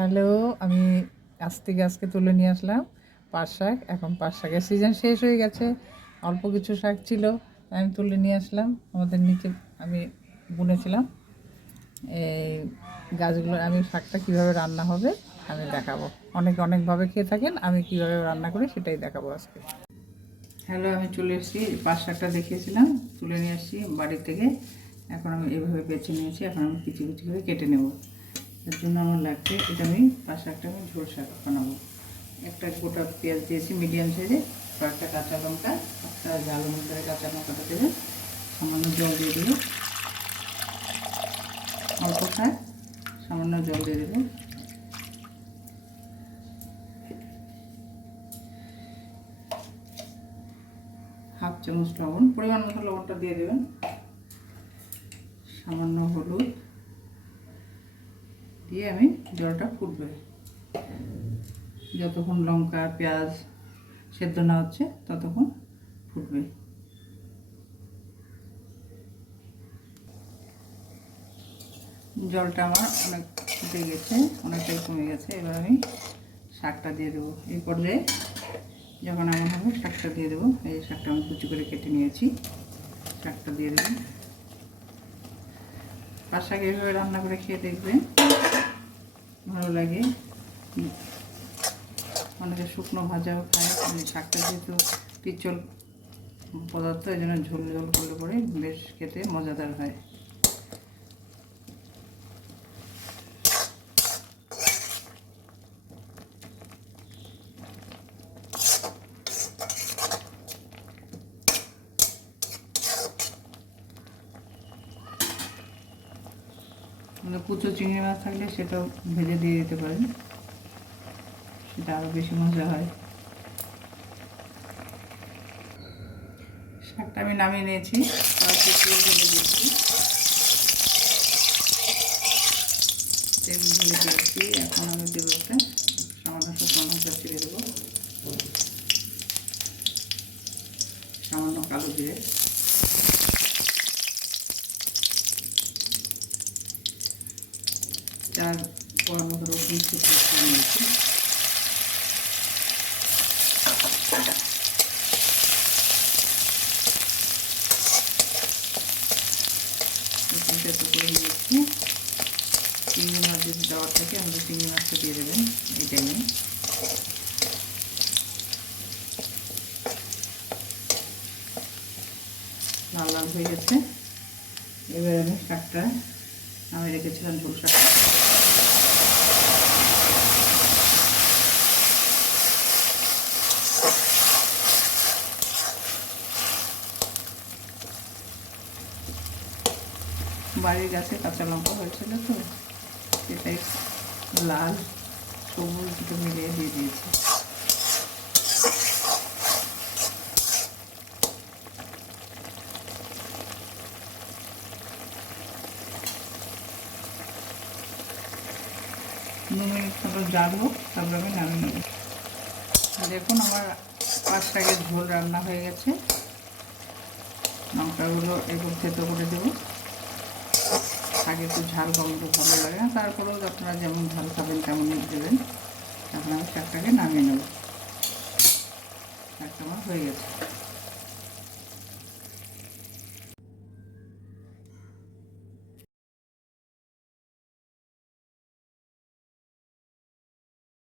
Hello, আমি আজ থেকে আজকে তুলে নিয়ে আসলাম পাট শাক। এখন পাট শাকের সিজন শেষ হয়ে গেছে, অল্প কিছু শাক ছিল, আমি তুলে নিয়ে আসলাম। আমাদের নিচে আমি বুনেছিলাম এই গাছগুলো। আমি শাকটা কীভাবে রান্না হবে আমি দেখাবো। অনেকভাবে খেয়ে থাকেন, আমি কীভাবে রান্না করি সেটাই দেখাবো আজকে। হ্যালো, আমি চলে এসেছি। পাট শাকটা দেখিয়েছিলাম, তুলে নিয়ে আসছি বাড়ি থেকে। এখন আমি এভাবে বেছে নিয়েছি, এখন আমি কুচি কুচি করে কেটে নেব। এর জন্য আমার লাগবে, এটা আমি পাট শাকটা আমি ঝোল শাক বানাবো। একটা গোটা পেঁয়াজ দিয়েছি মিডিয়াম সাইজে, কয়েকটা কাঁচা লঙ্কা, একটা ঝাল অনুসারে কাঁচা লঙ্কাটা দেবেন, সামান্য জল দিয়ে দেবো, অল্প শাক সামান্য জল দিয়ে দেবেন, হাফ চামচ লবণ, পরিমাণ মতো লবণটা দিয়ে দেবেন, সামান্য হলুদ দিয়ে আমি জলটা ফুটবে। যতক্ষণ লঙ্কা পেঁয়াজ সেদ্ধ না হচ্ছে ততক্ষণ ফুটবে। জলটা আমার অনেক ফুটে গেছে, অনেকটাই কমে গেছে। এবার আমি শাকটা দিয়ে দেবো। এই পর্যায়ে যখন এমন হবে শাকটা দিয়ে দেবো। এই শাকটা আমি কুচি করে কেটে নিয়েছি, শাকটা দিয়ে দেবো। পাট শাক এইভাবে রান্না করে খেয়ে দেখবেন, ভালো লাগে। অনেকে শুকনো ভাজাও খায়। শাকটা যেহেতু পিচ্চল পদার্থ, এই জন্য ঝোল ঝোল করলে পরে বেশ খেতে মজাদার হয়। কুচো চিংড়ি মাছ থাকলে সেটাও ভেজে দিয়ে দিতে পারেন, সেটা আরও বেশি মজা হয়। শাকটা আমি নামিয়ে নিয়েছি, তেল ঢেলে দিয়েছি, তেল ঢেলে দিয়েছি। এখন আমি দেবো একটা সামান্য শুকনো লঙ্কা ছিঁড়ে দেবো, সামান্য কালো জিরে, চার বড় মতো রসুন শুকনো নিয়েছি, করে নিয়েছি। চিংড়ি মাছ যদি দেওয়ার থাকে আমাদের চিংড়ি মাছটা দিয়ে দেবেন এই টাইমে। লাল লাল হয়ে গেছে। এবার আমি শাকটা আমি রেখেছিলাম ঝোল শাকটা বাড়ির গাছে কাঁচা লঙ্কা হয়েছিল, তো সেটাই লাল সবুজ দুটো মিলিয়ে দিয়ে দিয়েছি। দু মিনিট মতো জাল হোক, তারপর আমি নামিয়ে নেব। দেখুন আমার পাট শাকের ঝোল রান্না হয়ে গেছে। লঙ্কাগুলো এরকম থেতো করে দেবো। শাক একটু ঝাল কম তো ভালো লাগে না, তারপরেও আপনারা যেমন ঝাল খাবেন তেমনই দেবেন। এখন আমি শাকটাকে নামিয়ে নেব। শাকটা আমার হয়ে গেছে।